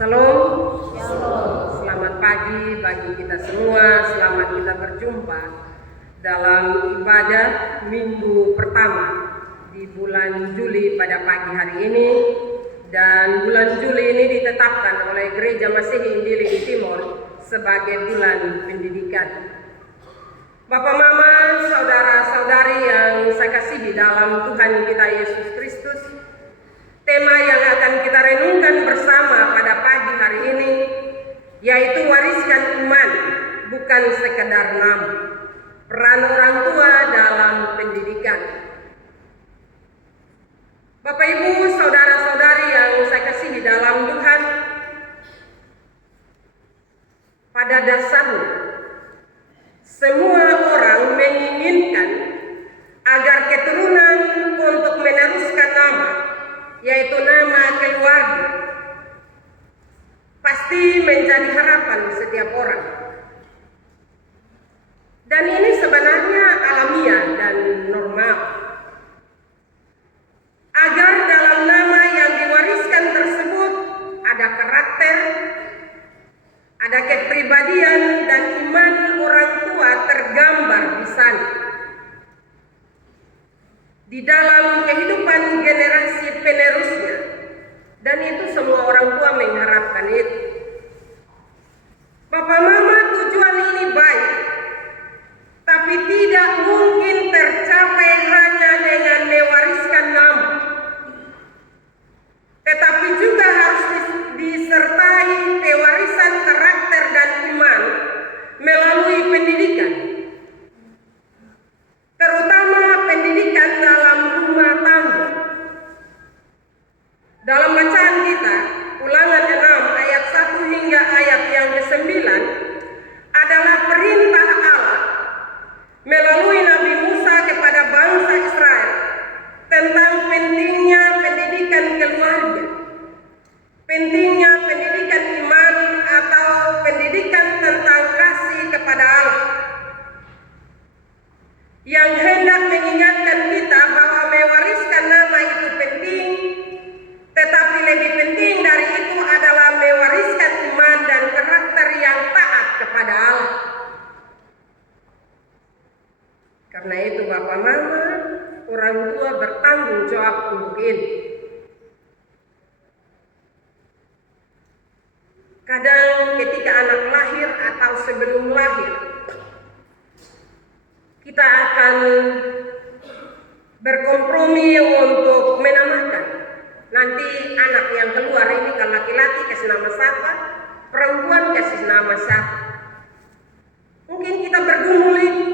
Shalom. Selamat pagi bagi kita semua. Selamat kita berjumpa dalam ibadah minggu pertama di bulan Juli pada pagi hari ini. Dan bulan Juli ini ditetapkan oleh Gereja Masihi Injili di Timor sebagai bulan pendidikan. Bapak, Mama, saudara-saudari yang saya kasihi dalam Tuhan kita Yesus Kristus, tema yang akan kita renungkan bersama pada pagi hari ini yaitu wariskan iman, bukan sekedar nama. Peran orang tua dalam pendidikan. Bapak, Ibu, saudara-saudari yang saya kasihi dalam Tuhan, pada dasarnya semua orang menginginkan agar keturunan untuk meneruskan nama, yaitu nama keluarga, pasti menjadi harapan setiap orang. Dan ini sebenarnya alamiah dan normal. Agar dalam nama yang diwariskan tersebut ada karakter, ada kepribadian dan iman orang tua tergambar di sana. Di dalam kehidupan generasi penerusnya, dan itu semua orang tua mengharapkan itu. Bapak, Mama, tujuan ini baik, tapi tidak mungkin tercapai hanya dengan mewariskan nama, tetapi juga harus disertai pewarisan karakter dan iman melalui pendidikan, terutama pendidikan dalam rumah tangga. Dalam bacaan kita, Ulangan 6 ayat 1 hingga ayat yang ke-9 adalah perintah Allah melalui Nabi Musa kepada bangsa Israel tentang pentingnya pendidikan keluarga, pentingnya pendidikan iman atau pendidikan tentang kasih kepada Allah, yang hendak mengingatkan kita bahwa mewariskan nama itu penting, tetapi lebih penting dari itu adalah mewariskan iman dan karakter yang taat kepada Allah. Karena itu Bapak, Mama, orang tua bertanggung jawab untuk ini. Kadang ketika anak lahir atau sebelum lahir, kita akan berkompromi untuk menamakan. Nanti anak yang keluar ini, kalau laki-laki kasih nama siapa, perempuan kasih nama siapa. Mungkin kita bergumul itu.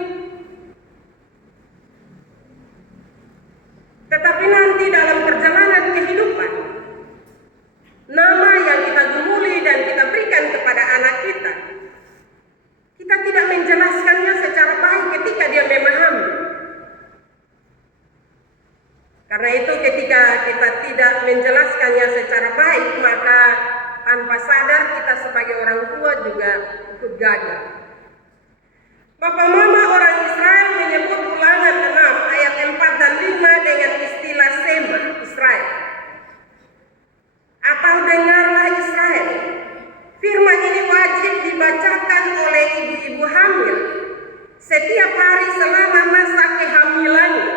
Tetapi nanti dalam perjalanan kehidupan, nama yang kita gumuli dan kita berikan kepada anak kita, kita tidak menjelaskannya secara baik ketika dia memahami. Karena itu ketika kita tidak menjelaskannya secara baik, maka tanpa sadar kita sebagai orang tua juga ikut gagal. Bapak, Mama, orang Israel menyebut Ulangan 6 ayat 4 dan 5 dengan istilah Sema Israel, atau dengarlah Israel. Firman ini wajib dibacakan oleh ibu-ibu hamil setiap hari selama masa kehamilannya.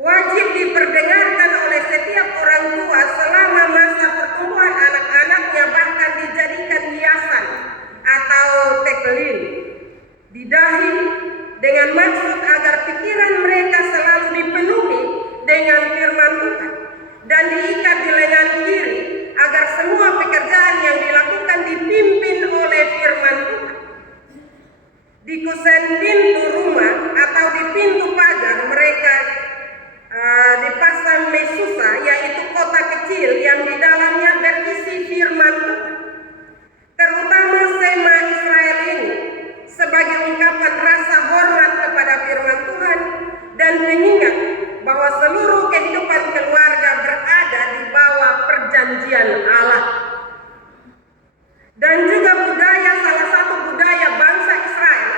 Wajib diperdengarkan oleh setiap orang tua selama masa pertumbuhan anak-anaknya, bahkan dijadikan hiasan atau tekelin di dahi dengan maksud agar pikiran mereka selalu dipenuhi dengan firman Tuhan dan diikat di lengan kiri agar semua pekerjaan yang dilakukan dipimpin oleh firman Tuhan. Di kusen pintu rumah atau di pintu pagar mereka dipasang mesusa, yaitu kotak kecil yang di dalamnya berisi firman Tuhan. Terutama Sema Israel ini sebagai ungkapan rasa hormat kepada firman Tuhan dan mengingat bahwa seluruh kehidupan keluarga berada di bawah perjanjian Allah. Dan juga budaya, salah satu budaya bangsa Israel,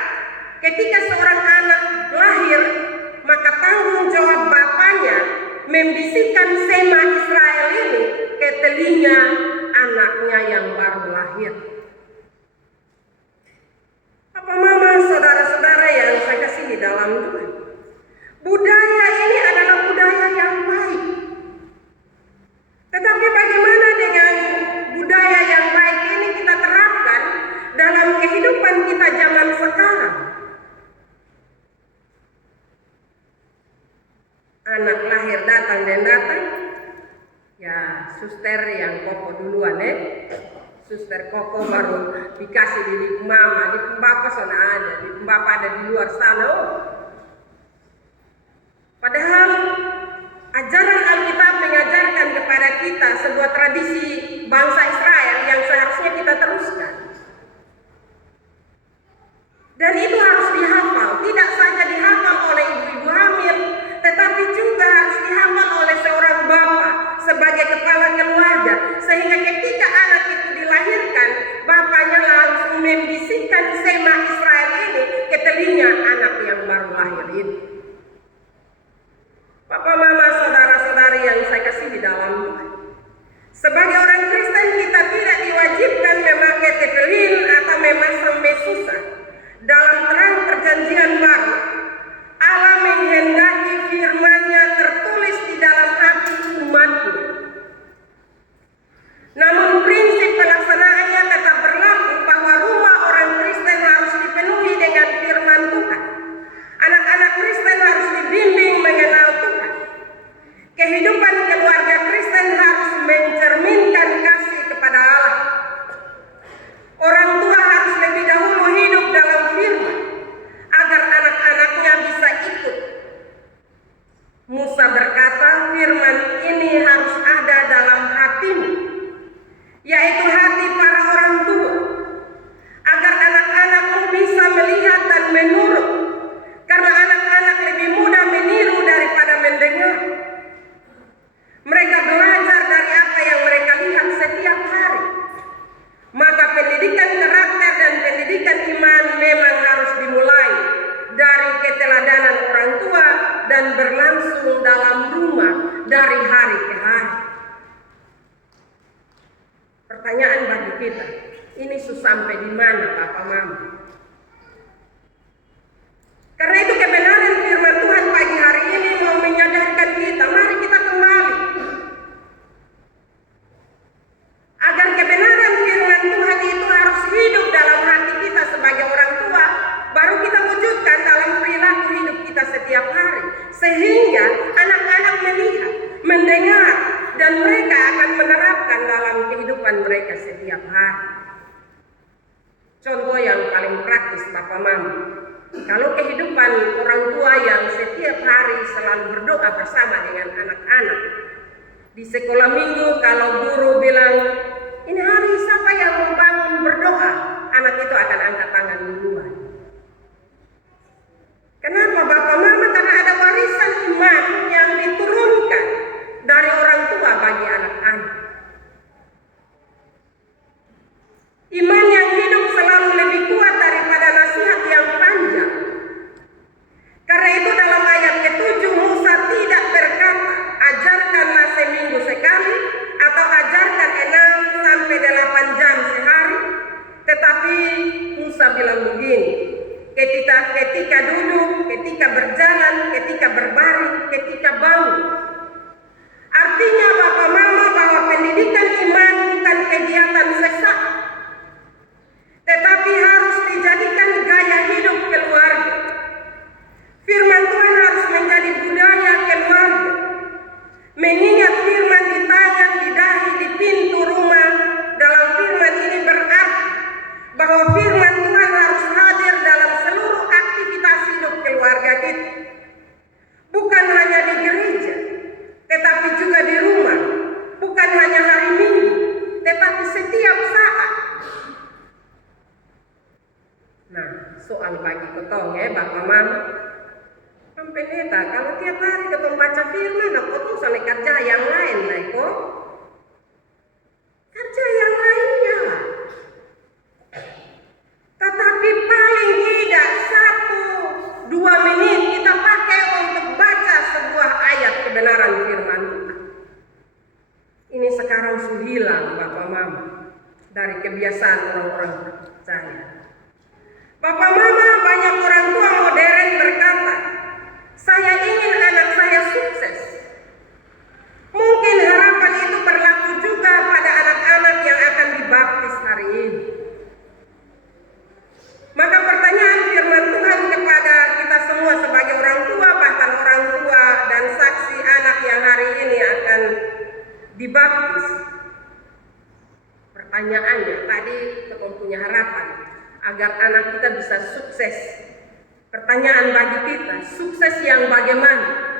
ketika seorang anak lahir, maka tanggung jawab bapaknya membisikkan Sema Israel ini ke telinga anaknya yang baru lahir. Papa mama, saudara-saudara yang saya kasih di dalam Tuhan, budaya ini adalah budaya yang baik. Tetapi bagaimana dengan budaya yang baik ini kita terapkan dalam kehidupan kita zaman sekarang? Anak lahir datang dan datang, ya suster yang koko duluan suster koko baru dikasih di mama, di pembapa sana ada, di pembapa ada di luar sana. Padahal ajaran Alkitab mengajarkan kepada kita sebuah tradisi bangsa Israel yang seharusnya kita teruskan. Dan itu harus dihafal, tidak saja dihafal oleh ibu-ibu hamil, tetapi juga harus dihafal oleh seorang bapak sebagai kepala keluarga, sehingga ketika anak itu dilahirkan, bapaknya langsung membisikkan sema Israel ini ke telinga anak yang baru lahir ini. Papa mama, saudara-saudari yang saya kasih di dalam Tuhan, sebagai orang Kristen kita tidak diwajibkan memakai tefillin atau memasang mezuzah. Dalam terang perjanjian baru, Allah menghendaki firman-Nya tertulis di dalam hati umat-Nya. Namun prinsip pelaksanaannya tetap berlaku bahwa rumah orang Kristen harus dipenuhi dengan firman Tuhan. Anak-anak Kristen harus dibimbing mengenal Tuhan. Kehidupan keluarga Kristen harus mencerminkan kasih kepada Allah. Orang tua harus lebih dahulu hidup dalam firman agar anak-anaknya bisa ikut. Musa berkata, firman ini harus ada dalam hatimu, yaitu hati para orang tua, agar anak-anakmu bisa melihat dan menurut, karena anak-anak lebih mudah meniru daripada mendengar. Mereka belajar dari apa yang mereka lihat setiap hari. Maka pendidikan karakter dan pendidikan iman memang harus dimulai dari keteladanan orang tua dan berlangsung dalam rumah dari hari ke hari. Pertanyaan bagi kita, ini sampai di mana Papa Mama? Karena itu kebenaran firman Tuhan pagi hari ini mau menyadarkan kita, mari kita kembali. Agar kebenaran firman Tuhan itu harus hidup dalam hati kita sebagai orang tua, baru kita wujudkan dalam perilaku hidup kita setiap hari. Sehingga anak-anak melihat, mendengar, dan mereka akan menerapkan dalam kehidupan mereka setiap hari. Contoh yang paling praktis Papa Mama, kalau kehidupan orang tua yang setiap hari selalu berdoa bersama dengan anak-anak, di sekolah minggu kalau guru bilang, ini hari siapa yang membangun berdoa, anak itu akan angkat tangan duluan. Kenapa Bapak Mama? Karena ada warisan iman yang diturunkan dari orang tua bagi anak-anak. Iman yang hidup selalu lebih kuat daripada nasihat yang panjang. Karena itu dalam ayat ke-7 Musa tidak berkata, ajarkanlah seminggu sekali atau ajarkan 6 sampai 8 jam sehari. Tetapi Musa bilang begini, ketika duduk, ketika berjalan, ketika berbaring, ketika bangun. Artinya Bapak Mama bahwa pendidikan iman bukan kegiatan sesak, tetapi harus dijadikan gaya hidup keluarga. Firman Tuhan harus menjadi budaya keluarga. Mengingat firman di tangan, di dahi, di pintu rumah, dalam firman ini berarti bahwa firman Tuhan harus hadir dalam seluruh aktivitas hidup keluarga kita. Bukan hanya di gereja, tetapi juga di rumah. Bukan hanya hari Minggu, tetapi setiap saat. Nah, soal bagi ketong Bapak Mama. Pendeta, kalau tiap hari ketong baca firman, aku tuh sampai kerja yang lain lah kok. Kerja yang lainnya lah. Tetapi paling tidak 1-2 menit kita pakai untuk baca sebuah ayat kebenaran firman Tuhan. Ini sekarang sekarang sudah hilang Bapak Mama dari kebiasaan orang-orang percaya. Bapak Mama, banyak orang tua modern berkata, saya ingin anak saya sukses. Mungkin harapan itu berlaku juga pada anak-anak yang akan dibaptis hari ini. Maka pertanyaan firman Tuhan kepada kita semua sebagai orang tua, bahkan orang tua dan saksi anak yang hari ini akan dibaptis. Pertanyaannya tadi, kita punya harapan agar anak kita bisa sukses. Pertanyaan bagi kita, sukses yang bagaimana?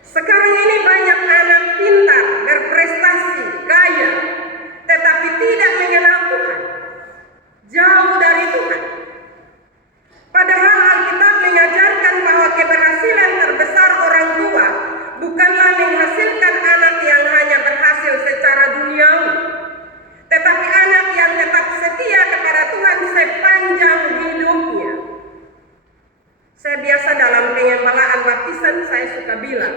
Sekarang ini banyak anak pintar, berprestasi, kaya, tetapi tidak mengenal Tuhan, jauh dari Tuhan. Padahal Alkitab mengajarkan bahwa keberhasilan terbesar orang tua bukanlah menghasilkan anak yang hanya berhasil secara duniawi, tetapi anak yang tetap setia kepada Tuhan sepanjang hidupnya. Saya biasa dalam pengembalaan baptisan saya suka bilang,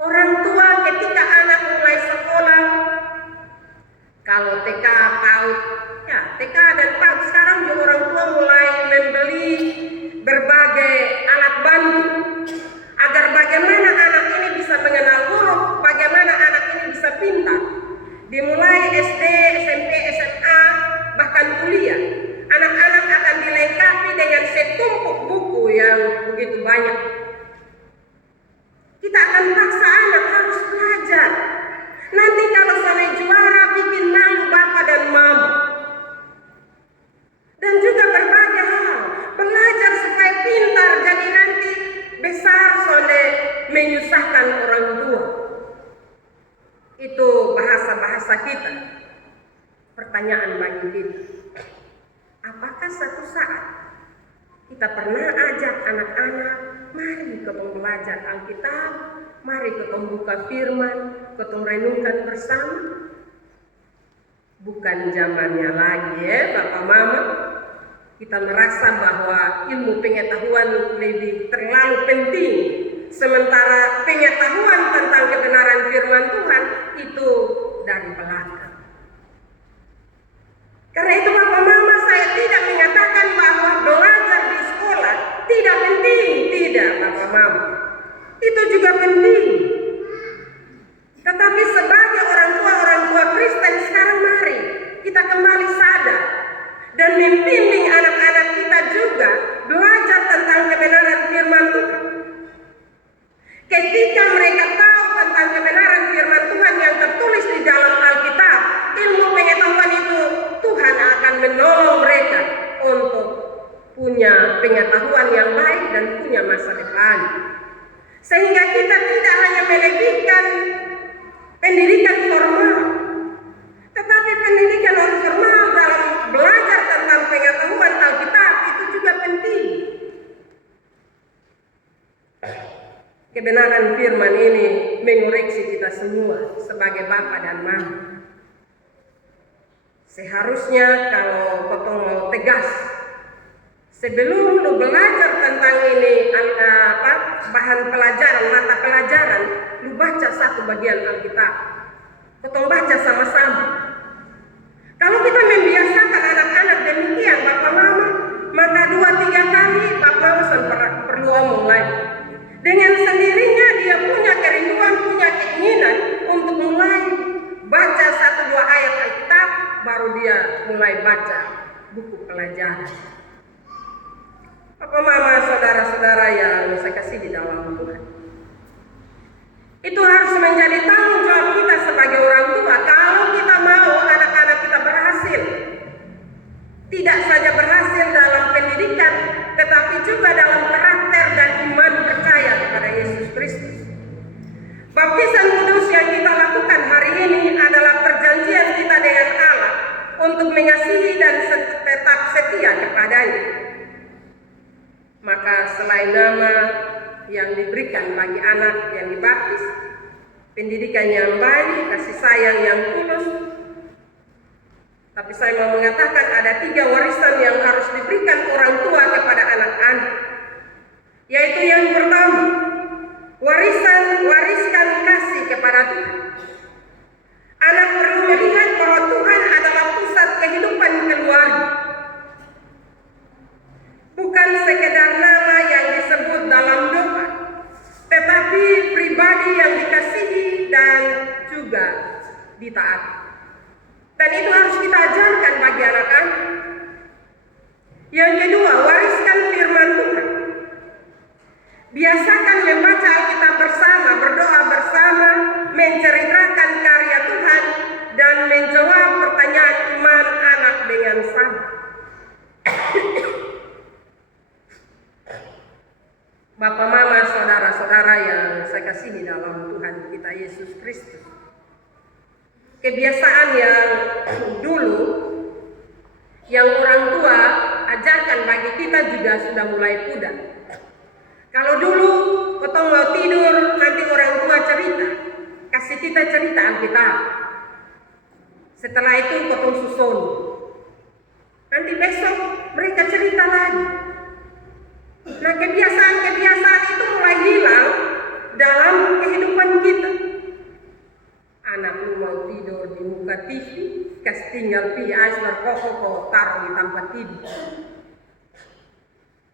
orang tua ketika anak mulai sekolah, kalau TK, PAUD, ya TK dan PAUD sekarang juga orang tua mulai membeli berbagai alat bantu agar bagaimana anak ini bisa mengenal huruf, bagaimana anak ini bisa pintar. Dimulai SD, SMP, SMA, bahkan kuliah, anak-anak akan dilengkapi dengan setumpuk buku yang begitu banyak. Kita akan paksa anak harus belajar. Nanti kalau sampai juara bikin malu bapak dan mama. Dan juga berbagai hal. Belajar supaya pintar, jadi nanti besar soleh menyusahkan orang tua. Itu bahasa-bahasa kita. Pertanyaan bagi kita, apakah satu saat kita pernah ajak anak-anak, mari kita belajar Alkitab, mari kita buka firman, kita renungkan bersama? Bukan zamannya lagi ya Bapak Mama. Kita merasa bahwa ilmu pengetahuan lebih terlalu penting, sementara pengetahuan tentang kebenaran firman Tuhan itu dari belakang. Karena itu Bapak Mama, saya tidak mengatakan bahwa belajar di sekolah tidak penting. Tidak Bapak Mama, itu juga penting. Tetapi sebagai orang tua Kristen sekarang, mari kita kembali sadar dan membimbing anak-anak kita juga belajar tentang kebenaran firman Tuhan. Ketika mereka tahu tentang kebenaran firman Tuhan yang tertulis di dalam Alkitab, ilmu pengetahuan itu Tuhan akan menolong mereka untuk punya pengetahuan yang baik dan punya masa depan. Sehingga kita tidak hanya melebihkan pendidikan formal, tetapi pendidikan non formal dalam belajar tentang pengetahuan Alkitab itu juga penting. Kebenaran firman ini mengoreksi kita semua sebagai bapak dan mama. Seharusnya kalau kita mau tegas, sebelum lu belajar tentang ini bahan pelajaran, mata pelajaran, lu baca satu bagian Alkitab. Kita baca sama-sama. Kalau kita membiasakan anak-anak demikian Bapak Mama, maka 2-3 kali Bapak Mama perlu omong lagi. Dengan sendirinya dia punya kerinduan, punya keinginan untuk mulai baca 1-2 ayat Alkitab, baru dia mulai baca buku pelajaran. Bapak Mama, saudara-saudara yang saya kasih di dalam Tuhan, itu harus menjadi tanggung jawab kita sebagai orang tua. Kalau kita mau anak-anak kita berhasil, tidak saja berhasil dalam pendidikan, tetapi juga dalam karakter dan iman percaya kepada Yesus Kristus. Baptisan kudus yang kita lakukan hari ini adalah perjanjian kita dengan Allah untuk mengasihi dan tetap setia kepadanya. Maka selain nama yang diberikan bagi anak yang dibaptis, pendidikan yang baik, kasih sayang yang tulus, tapi saya mau mengatakan ada 3 warisan yang harus diberikan orang tua kepada anak-anak. Yaitu yang pertama, wariskan kasih kepada kepada Tuhan. Anak perlu melihat bahwa Tuhan adalah pusat kehidupan keluarga. Bukan sekedar nama yang disebut dalam doa, tetapi pribadi yang dikasihi dan juga ditaati. Dan itu harus kita ajarkan bagi anak-anak. Yang kedua, wariskan firman Tuhan. Biasakan membaca Alkitab bersama, berdoa bersama, menceritakan karya Tuhan, dan menjawab pertanyaan iman anak dengan sabar. Bapak, mama, saudara-saudara yang saya kasihi dalam Tuhan kita Yesus Kristus. Kebiasaan yang dulu, yang orang tua ajarkan bagi kita juga sudah mulai pudar. Kalau dulu potong mau tidur, nanti orang tua cerita, kasih kita cerita Alkitab. Setelah itu potong susun. Nanti besok mereka cerita lagi. Nah, kebiasaan-kebiasaan itu mulai hilang dalam kehidupan kita. Anak lu mau tidur di muka TV, kasih tinggal pi berkokok taruh di tempat tidur.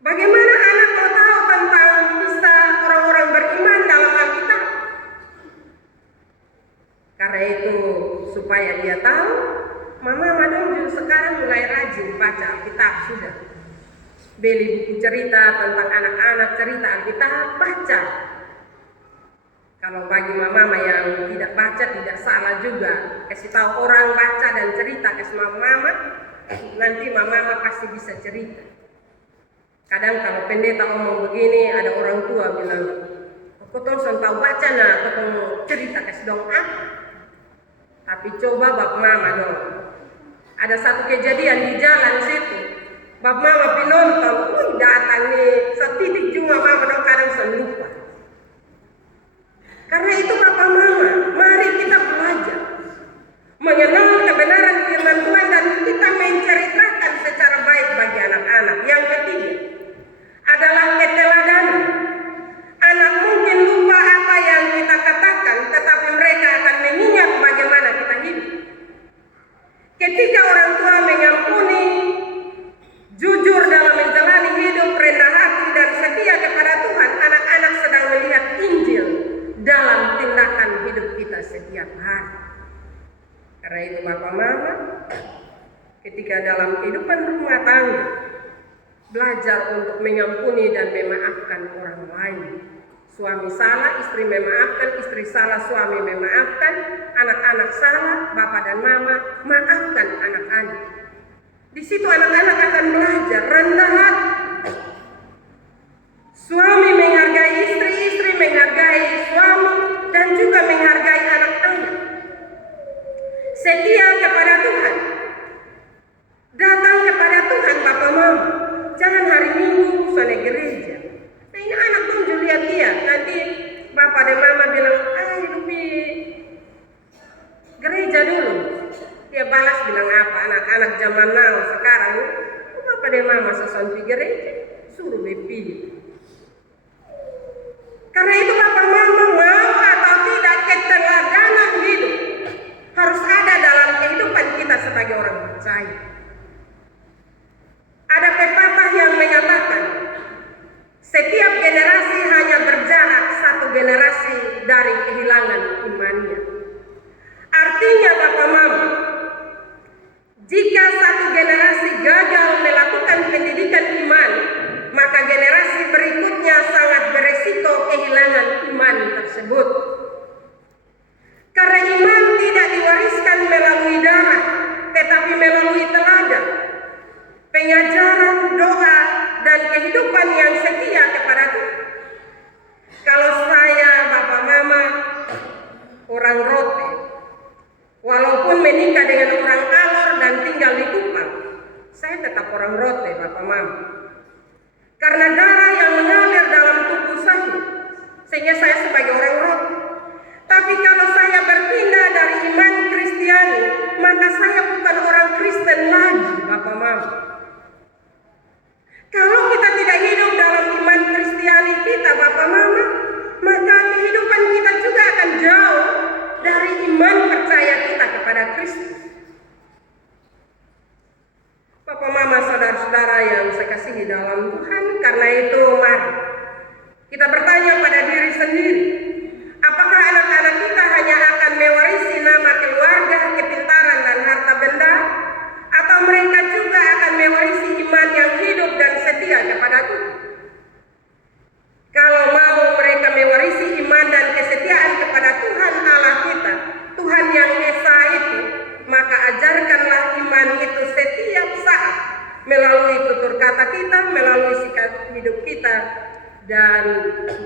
Bagaimana anak mau tahu tentang kisah orang-orang beriman dalam Alkitab? Karena itu supaya dia tahu, Mama Madonju sekarang mulai rajin baca Alkitab sudah. Beli buku cerita tentang anak-anak, cerita Alkitab, baca. Kalau bagi mama yang tidak baca tidak salah juga. Kasih tahu orang baca dan cerita ke mama, nanti mama pasti bisa cerita. Kadang kalau pendeta ngomong begini, ada orang tua bilang, aku tuh tahu baca nah, aku cerita kasih dong apa. Tapi coba bapak mama dong. Ada satu kejadian di jalan situ. Bapak mama penonton, datang nih, setitik juga mama dong kadang lupa. Karena itu bapak mama, mari kita belajar mengenal kebenaran firman Tuhan dan kita menceritakan secara baik bagi anak-anak. Yang ketiga adalah keteladanan. Anak mungkin lupa apa yang kita katakan, tetapi mereka akan mengingat bagaimana kita hidup. Ketika orang tua mengampuni, jujur dalam menjalani hidup, rendah hati dan setia kepada Tuhan, anak-anak sedang melihat Injil dalam tindakan hidup kita setiap hari. Karena itu bapak mama, ketika dalam kehidupan rumah tangga, belajar untuk mengampuni dan memaafkan orang lain. Suami salah, istri memaafkan, istri salah, suami memaafkan, anak-anak salah, bapak dan mama maafkan anak-anak. Di situ anak-anak akan belajar rendah hati. Suami menghargai istri, istri menghargai suami, dan juga menghargai anak-anak. Setia kepada Tuhan. Datang kepada Tuhan bapak mama. Jangan hari Minggu sana gereja. Nah ini anak dong lihat dia. Nanti bapak dan mama bilang, ayo di gereja dulu. Dia balas bilang apa? Anak-anak zaman now sekarang, bapak dan mama sesuatu di gereja, suruh pilih. Karena itu bapak mama mau atau tidak, keteladanan hidup harus ada dalam kehidupan kita sebagai orang percaya. Ada pepatah yang menyatakan setiap generasi hanya berjarak satu generasi dari kehilangan imannya. Artinya bapak mama, jika satu generasi gagal melakukan pendidikan iman, maka generasi berikutnya sangat beresiko kehilangan iman tersebut. Karena iman tidak diwariskan melalui darah, tetapi melalui teladan, pengajaran, doa, dan kehidupan yang setia kepada Tuhan. Kalau saya, bapak mama, orang Rote, walaupun menikah dengan orang Alor dan tinggal di Kupang, saya tetap orang Rote, bapak mama. Karena darah yang mengalir dalam tubuh saya, sehingga saya sebagai orang Rote. Tapi kalau saya berpindah dari iman Kristiani, maka saya bukan orang Kristen lagi, bapak mama. Kalau kita tidak hidup dalam iman Kristiani kita, bapak mama, maka kehidupan dan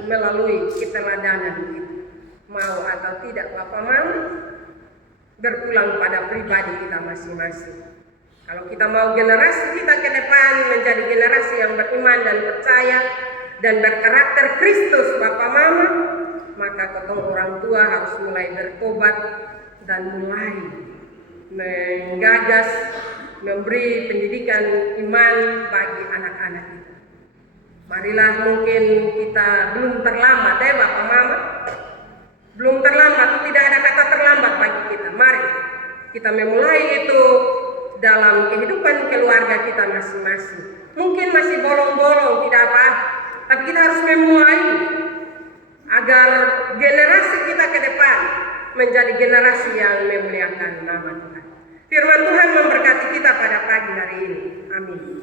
melalui keteladanan kita. Mau atau tidak Bapak Mama, berpulang pada pribadi kita masing-masing. Kalau kita mau generasi kita ke depan menjadi generasi yang beriman dan percaya dan berkarakter Kristus Bapak Mama, maka ketong orang tua harus mulai bertobat dan mulai menggagas memberi pendidikan iman bagi anak-anak kita. Marilah, mungkin kita belum terlambat Bapak Mama. Belum terlambat, tidak ada kata terlambat bagi kita. Mari kita memulai itu dalam kehidupan keluarga kita masing-masing. Mungkin masih bolong-bolong, tidak apa-apa, tapi kita harus memulai agar generasi kita ke depan menjadi generasi yang memuliakan nama Tuhan. Firman Tuhan memberkati kita pada pagi hari ini. Amin.